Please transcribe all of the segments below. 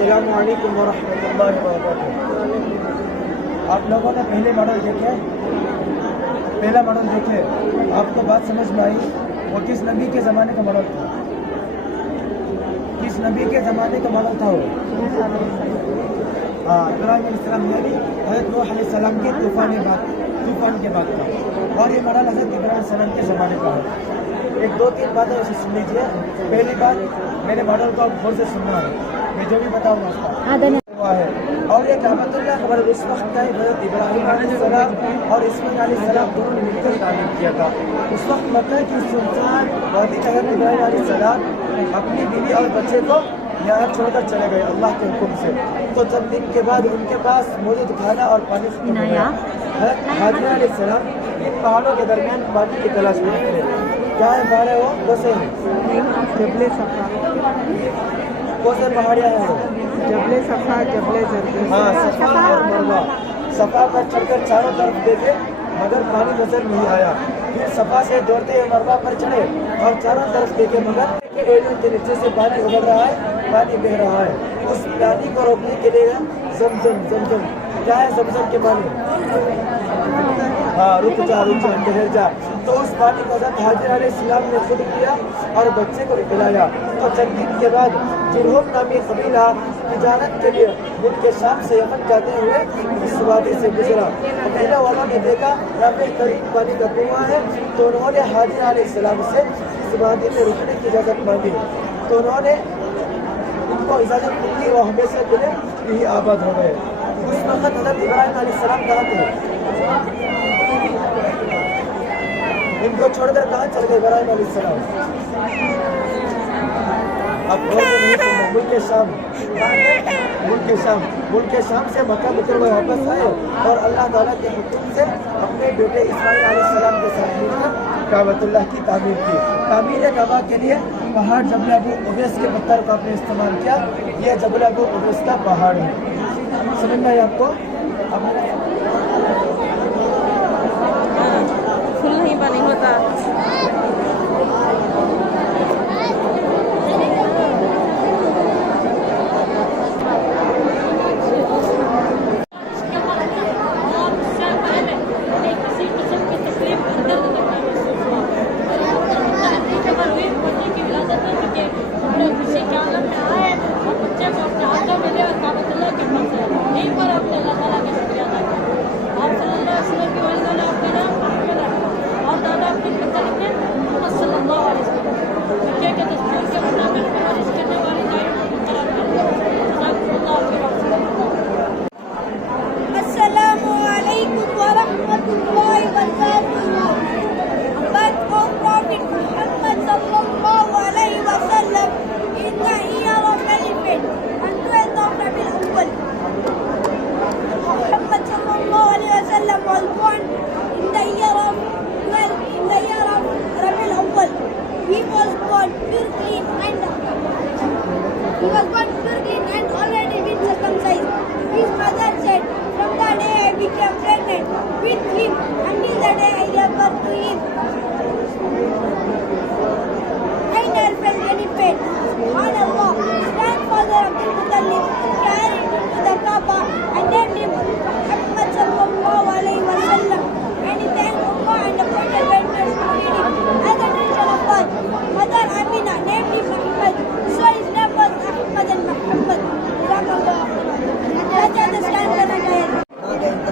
السلام علیکم ورحمۃ اللہ وبرکاتہ. آپ لوگوں نے پہلے ماڈل دیکھے؟ پہلا ماڈل دیکھے؟ آپ کو بات سمجھ میں آئی؟ وہ کس نبی کے زمانے کا ماڈل تھا؟ کس نبی کے زمانے کا ماڈل تھا وہ؟ ابراہیم علیہ السلام یعنی حضرت نوح علیہ السلام کے طوفان کے بعد کا. اور یہ ماڈل حضرت ابراہیم علیہ السلام کے زمانے کا ہے. ایک دو تین باتیں اسے سن لیجیے. پہلی بات، میرے ماڈل کو آپ غور سے سننا ہے. میں جو بھی بتاؤں گا اس کا ہے. اور یہ کعبۃ اللہ خبر اس وقت کا حضرت ابراہیم علیہ السلام اور اسماعیل علیہ السلام دونوں نے مل کر تعمیر کیا تھا. اس وقت مکہ کی سلطان وادی حضرت ابراہیم علیہ السلام اپنی بیوی اور بچے کو یہاں چھوڑ کر چلے گئے اللہ کے حکم سے. تو چند دن کے بعد ان کے پاس موجود کھانا اور پانی ختم ہو گیا. حضرت حاجرہ علیہ السلام ان پہاڑوں کے درمیان پانی کی تلاش میں نکلے. کیا ہے پہاڑے وہ؟ کوسے جبل صفا. کوسے پہاڑیاں ہیں وہ؟ جبل صفا، جبل زرد. ہاں، صفا اور مروہ. صفا پر چڑھ کر چاروں طرف دیکھے مگر پانی نظر نہیں آیا. پھر صفا سے دوڑتے ہوئے مروہ پر چڑھے اور چاروں طرف دیکھے مگر ایڑیوں کے نیچے سے پانی ابل رہا ہے، پانی بہ رہا ہے. اس پانی کو روکنے کے لیے زمزم. کیا ہے زمزم کے پانی؟ ہاں، رک جا ٹھہر جا. تو اس پانی کو حضرت حاجر علیہ السلام نے خود پیا اور بچے کو پلایا. تو چند دن کے بعد جرہم نامی قبیلہ تجارت کے لیے ملک شام سے یمن جاتے ہوئے اس وادی سے گزرا. قبیلہ والوں نے دیکھا یہاں بہترین پانی کا کنواں ہے. تو انہوں نے حاجر علیہ السلام سے اس وادی میں رکنے کی اجازت مانگی. تو انہوں نے ان کو اجازت ملی. وہ ہمیشہ کے لیے یہی آباد ہو گئے. اس وقت حضرت ابراہیم علیہ السلام کہاں تھے؟ ان کو چھوڑ کر کہاں چل گئے ابراہیم علیہ السلام؟ اب نہیں سننا. ملک شام سے مکہ مکرمہ واپس آئے اور اللہ تعالیٰ کے حکم سے اپنے بیٹے اسماعیل علیہ السلام کے ساتھ مل کر کعبۃ اللہ کی تعمیر کی. تعمیر کعبہ کے لیے پہاڑ جبل ابو قبیس کے پتھر کا آپ نے استعمال کیا. یہ جبل ابو قبیس کا پہاڑ ہے. سمجھ میں آئی آپ کو؟ فل نہیں بنی ہوتا.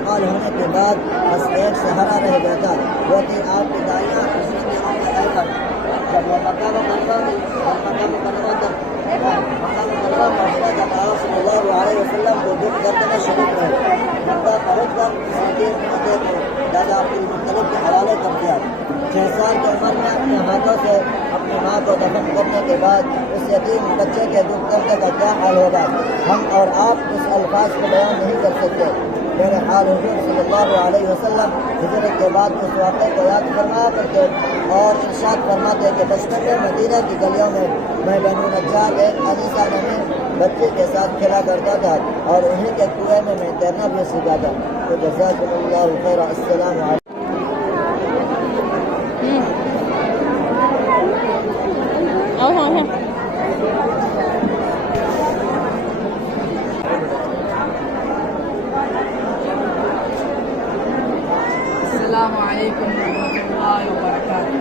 ہونے کے بعد بس ایک سہارا رہ گیا تھا، وہ تھی آپ کی دائیاں اسی میں جب وہ مکہ مکرمہ تک تمام معاملہ جب آپ صلی اللہ علیہ وسلم کو دکھ درد میں شریک رہے. مکہ پہنچ کر کسی بیٹے کو دادا عبد المطلب کے حوالے کر دیا. 6 سال کی عمر میں اپنے ہاتھوں سے اپنی ماں کو دفن کرنے کے بعد اس یتیم بچے کے دکھ درد کا کیا حال ہوگا ہم اور آپ اس الفاظ کو بیان نہیں کر سکتے. بہرحال حضور صلی اللہ علیہ وسلم ہجرت کے بعد اس واقعے کو یاد فرمایا کرتے اور ارشاد فرماتے کہ بچپن میں مدینہ کی گلیوں میں بنو نجار ایک انیسہ نامی بچے کے ساتھ کھیلا کرتا تھا اور انہیں کے کنویں میں تیرنا بھی سیکھا تھا. تو جزاکم اللہ خیر. السلام علیکم. السلام علیکم ورحمۃ اللہ وبرکاتہ.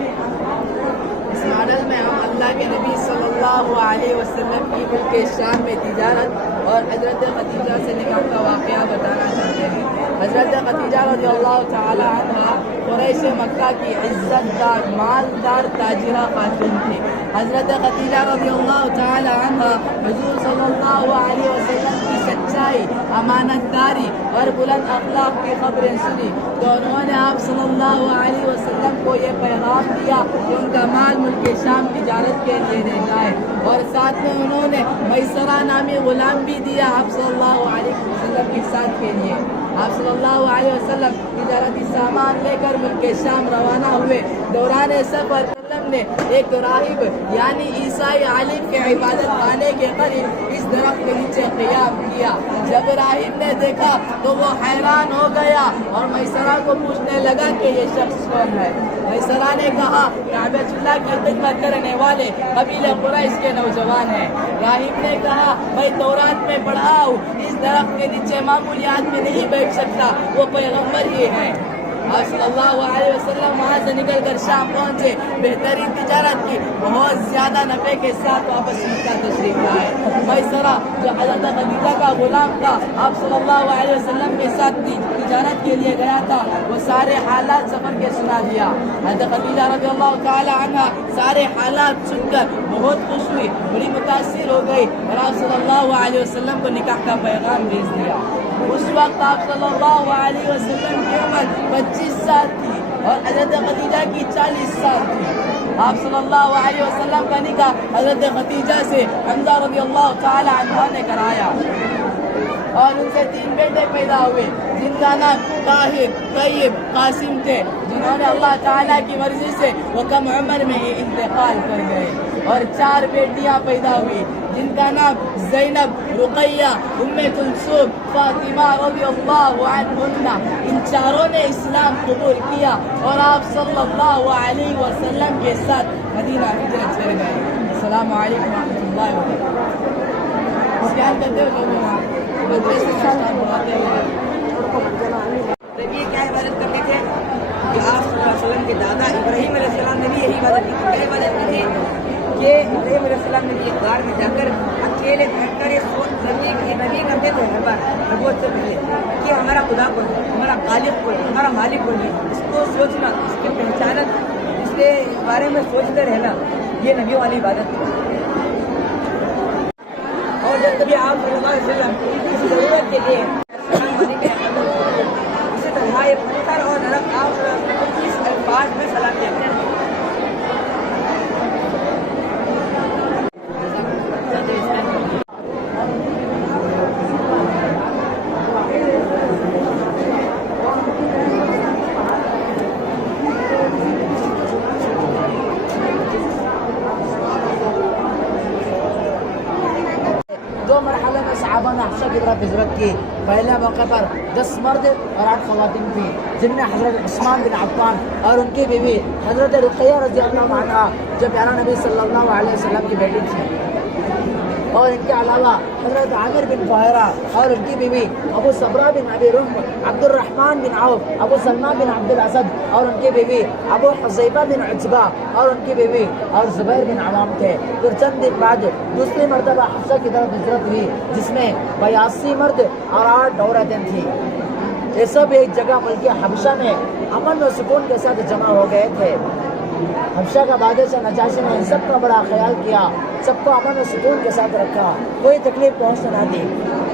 اس ماڈل میں ہم اللہ کے نبی صلی اللہ علیہ وسلم کی ملک شام میں تجارت اور حضرت خدیجہ سے نکاح کا واقعہ بتانا چاہتے ہیں. حضرت خدیجہ رضی اللہ تعالی عنہ قریش مکہ کی عزت دار مالدار تاجرہ خاتون تھی. حضرت خدیجہ رضی اللہ تعالی عنہ حضور صلی اللہ علیہ وسلم کی سچائی، امانت داری اور بلند اخلاق کی خبریں سنی تو انہوں نے آپ صلی اللہ علیہ وسلم کو یہ پیغام دیا کہ ان کا مال ملک شام تجارت کے لیے دے جائے اور ساتھ میں انہوں نے میسرہ نامی غلام بھی دیا آپ صلی اللہ علیہ وسلم کے ساتھ کے لیے. آپ صلی اللہ علیہ وسلم تجارتی سامان لے کر ملک شام روانہ ہوئے. دوران سفر نے ایک راہب یعنی عیسائی عالم کے عبادت خانے کے قریب اس درخت کے نیچے قیام کیا. جب راہب نے دیکھا تو وہ حیران ہو گیا اور میسرہ کو پوچھنے لگا کہ یہ شخص کون ہے. میسرہ نے کہا کعبۃ اللہ کی خدمت کرنے والے قبیلہ قریش کے نوجوان ہیں. راہب نے کہا میں تورات میں پڑھا ہوں اس درخت کے نیچے معمولی آدمی نہیں بیٹھ سکتا، وہ پیغمبر ہی ہے. آپ صلی اللہ علیہ وسلم وہاں سے نکل کر شام پہنچے. بہترین تجارت کی بہت زیادہ نفع کے ساتھ واپس مکہ تشریف لائے. میسرہ جو حضرت خدیجہ کا غلام تھا آپ صلی اللہ علیہ وسلم کے ساتھ تجارت کے لیے گیا تھا، وہ سارے حالات سفر کے سنا دیا. حضرت خدیجہ رضی اللہ تعالی عنہ سارے حالات سن کر بہت خوش ہوئی، بڑی متاثر ہو گئی اور آپ صلی اللہ علیہ وسلم کو نکاح کا پیغام بھیج دیا. اس وقت آپ صلی اللہ علیہ وسلم کی عمر 25 سال تھی اور حضرت خدیجہ کی 40 سال تھی. آپ صلی اللہ علیہ وسلم کا نکاح حضرت خدیجہ سے حمزہ رضی اللہ تعالی عنہ نے کرایا اور ان سے 3 بیٹے پیدا ہوئے جن کا نام طاہر، طیب، قاسم تھے، جنہوں نے اللہ تعالیٰ کی مرضی سے وہ کم عمر میں ہی انتقال کر گئے. اور 4 بیٹیاں پیدا ہوئی جن کا نام زینب، رقیہ، ام کلثوم، فاطمہ رضی اللہ عنہن. ان چاروں نے اسلام قبول کیا اور آپ صلی اللہ علیہ وسلم کے ساتھ مدینہ ہجرت کر گئے. السلام علیکم ورحمۃ اللہ وبرکاتہ. اسکان کرتے ہو لوگوں مدرسے یہ کیا عبادت کرتے تھے کہ آپ صلی اللہ علیہ وسلم کے دادا ابراہیم علیہ السلام نے بھی یہی عبادت کی. کیا عبادت کی تھی کہ ابراہیم علیہ السلام نے بھی غار میں جا کر اکیلے بیٹھ کر یہ نبی کرتے تھے ہر بار نبوت سے پہلے کہ ہمارا خدا کون ہے، ہمارا خالق کون ہے، ہمارا مالک کون ہے. اس کو سوچنا، اس کے پہچانا، اس کے بارے میں سوچتے رہنا، یہ نبیوں والی عبادت تھی. اور جب کبھی آپ صلی اللہ علیہ وسلم کسی ضرورت کے لیے اسی طرح یہ پتھر اور نرم آپ اس الفاظ میں سلام کیا کرتے ہیں. مرحلے میں صحابہ نے حبشہ کی طرف ہجرت کی. پہلے موقع پر 10 مرد اور 8 خواتین تھیں جن میں حضرت عثمان بن عفان اور ان کی بیوی حضرت رقیہ رضی اللہ عنہا جو پیارا نبی صلی اللہ علیہ وسلم کی بیٹی تھی، اور ان کے علاوہ حضرت عامر بن فہرہ اور ان کی بیوی ابو صبرہ بن ابی رم، عبد الرحمن بن عوف، ابو سلمہ بن عبد الاسد اور ان کی بیوی، ابو حذیفہ بن عتبہ اور ان کی بیوی، اور زبیر بن عوام تھے. پھر چند دن بعد دوسری مرتبہ حبشہ کی طرف ہجرت ہوئی جس میں 82 مرد اور 8 عورتیں تھیں. یہ سب ایک جگہ ملک حبشہ میں امن و سکون کے ساتھ جمع ہو گئے تھے. حبشہ کا بادشاہ نجاشی نے ان سب کا بڑا خیال کیا، سب کو امن و سکون کے ساتھ رکھا، کوئی تکلیف پہنچنے نہ دی۔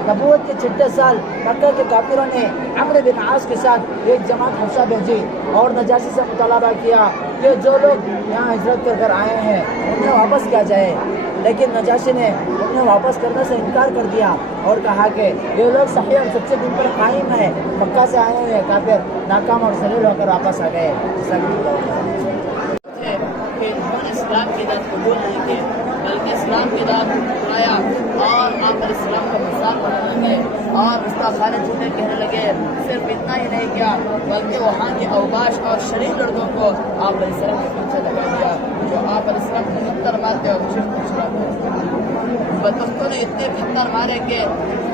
نبوت کے چھٹے سال مکہ کے کافروں نے عمرو بن عاص کے ساتھ ایک جماعت حبشہ بھیجی اور نجاشی سے مطالبہ کیا کہ جو لوگ یہاں ہجرت کر آئے ہیں انہیں واپس کیا جائے، لیکن نجاشی نے انہیں واپس کرنے سے انکار کر دیا اور کہا کہ یہ لوگ صحیح اور سچے دین پر قائم ہیں، مکہ سے آئے ہوئے کافر ناکام اور ذلیل ہو کر واپس آ گئے۔ کہ انہوں نے اسلام کی دعوت قبول نہیں کی بلکہ اسلام کی دعوت کو ٹھکرایا اور آپ علیہ السلام کا مذاق بنانے لگے اور گستاخانہ جھوٹے کہنے لگے۔ صرف اتنا ہی نہیں کیا بلکہ وہاں کے اوباش اور شریف لڑکوں کو آپ علیہ السلام کے پیچھے لگا دیا جو آپ علیہ السلام کو پتھر مارتے اور چپ چھڑاتے۔ بدبختوں نے اتنے پتھر مارے کہ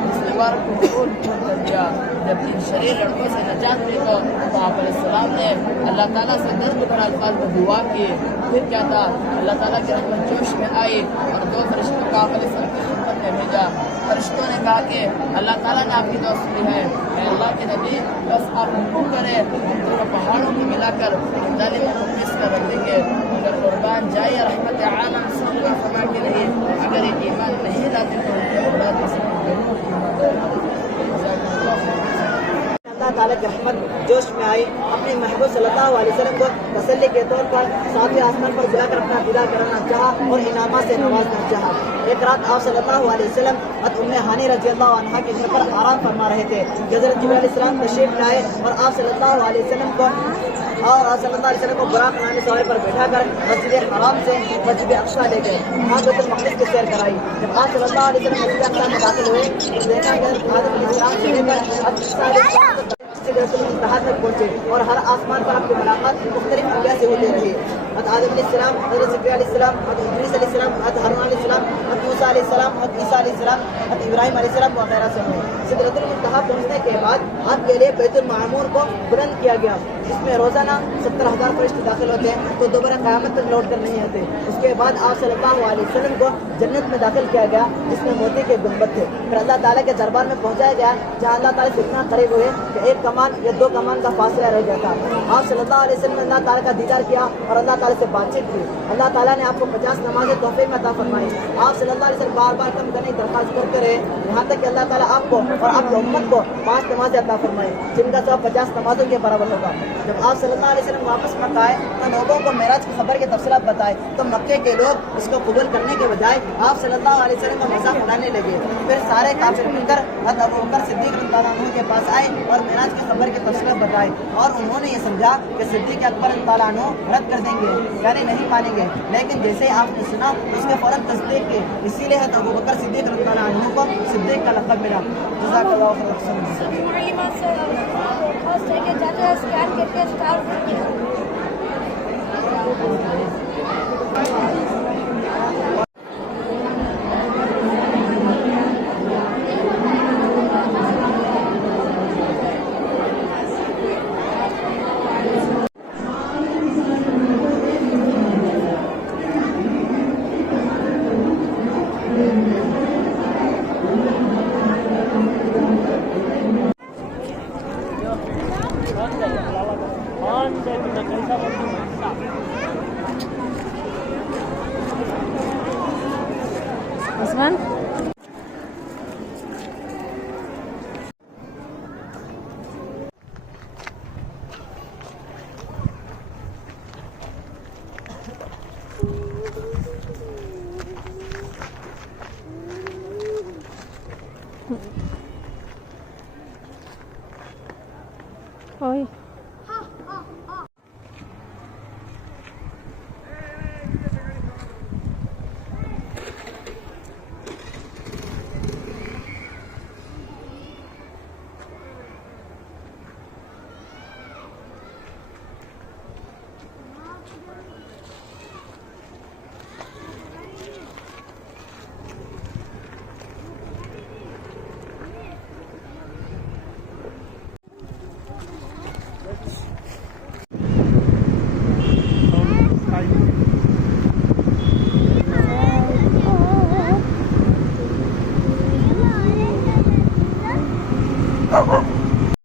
مسلمان کو قبول کر دیا۔ جب ان شریر لڑکوں سے نجات ملی تو آپ علیہ السلام نے اللہ تعالیٰ سے درد بھرا الفاظ میں دعا کی۔ پھر کیا تھا، اللہ تعالیٰ کی رحمت جوش میں آئی اور 2 فرشتوں کو آپ علیہ السلام کی خدمت میں بھیجا۔ فرشتوں نے کہا کہ اللہ تعالیٰ نے آپ کی دعا سنی ہے، اے اللہ کے نبی بس آپ حکم کریں تو پہاڑوں کو ملا کر ظالموں کو پیس کر رکھ دیں گے، مگر قربان جائے رحمت عالم سب کو فرما کے نہیں، اگر یہ ایمان نہیں لاتے تو ان کے اولاد میں سے اللہ تعالیٰ کی رحمت جوش میں آئی، اپنے محبوب صلی اللہ علیہ وسلم کو تسلی کے طور پر 7ویں آسمان پر بلا کر اپنا دیدار کرانا چاہا اور انعامات سے نوازنا چاہا۔ ایک رات آپ صلی اللہ علیہ وسلم ام ہانی رضی اللہ عنہا کے گھر پر آرام فرما رہے تھے کہ حضرت جبرائیل علیہ السلام تشریف لائے اور آپ صلی اللہ علیہ وسلم کو براق نامی سواری پر بیٹھا کر مسجد حرام سے مسجد اقصی لے گئے، وہاں بیت المقدس کی سیر کرائی۔ جب آپ صلی اللہ علیہ وسلم مسجد اقصی میں داخل ہوئے تو دیکھا کہ آدم علیہ السلام سے لے کر انتہا تک پہنچے اور ہر آسمان پر آپ کی ملاقات مختلف انبیاء سے ہوتی رہی۔ حضرت آدم علیہ السلام، حضرت زکریا علیہ السلام، حضرت ادریس علیہ السلام، حضرت ہارون علیہ السلام، حضرت موسیٰ علیہ السلام، حضرت عیسیٰ علیہ السلام، حضرت ابراہیم علیہ السلام وغیرہ سے ہوئے۔ سدرۃ المنتہا پہنچنے کے بعد آپ کے لیے بیت المعمور کو بلند کیا گیا جس میں روزانہ 70,000 فرشتے داخل ہوتے ہیں تو دوبارہ قیامت تک لوٹ کر نہیں آتے۔ اس کے بعد آپ صلی اللہ علیہ وسلم کو جنت میں داخل کیا گیا جس میں موتی کے گنبد تھے۔ پھر اللہ تعالیٰ کے دربار میں پہنچایا گیا جہاں اللہ تعالیٰ سے اتنا قریب ہوئے کہ 1 کمان یا 2 کمان کا فاصلہ رہ گیا تھا۔ آپ صلی اللہ علیہ وسلم نے اللہ تعالیٰ کا دیدار کیا اور اللہ تعالیٰ سے بات چیت کی۔ اللہ تعالیٰ نے آپ کو 50 نمازیں تحفے میں عطا فرمائی۔ آپ صلی اللہ علیہ وسلم بار بار کم کرنے کی درخواست کرتے رہے یہاں تک کہ اللہ تعالیٰ آپ کو اور آپ کی امت کو 5 نمازیں عطا فرمائی جن کا ثواب 50 نمازوں کے برابر ہوگا۔ جب آپ صلی اللہ علیہ وسلم واپس مکہ آئے تو لوگوں کو معراج کی خبر کے تفصیلات بتائے تو مکے کے لوگ اس کو قبول کرنے کے بجائے آپ صلی اللہ علیہ وسلم کا مذاق اڑانے لگے۔ پھر سارے کافر مل کر حضرت ابوبکر صدیق رضی اللہ عنہ کے پاس آئے اور معراج کی خبر کے تفصیلات بتائے اور انہوں نے یہ سمجھا کہ صدیق اکبر رضی اللہ عنہ رد کر دیں گے یعنی نہیں مانیں گے، لیکن جیسے ہی آپ نے سنا اس کے فوراً تصدیق کی، اسی لیے حضرت ابوبکر صدیق رضی اللہ عنہ کو صدیق کا لقب ملا۔ جزاک اللہ عثمان Oi. Oh,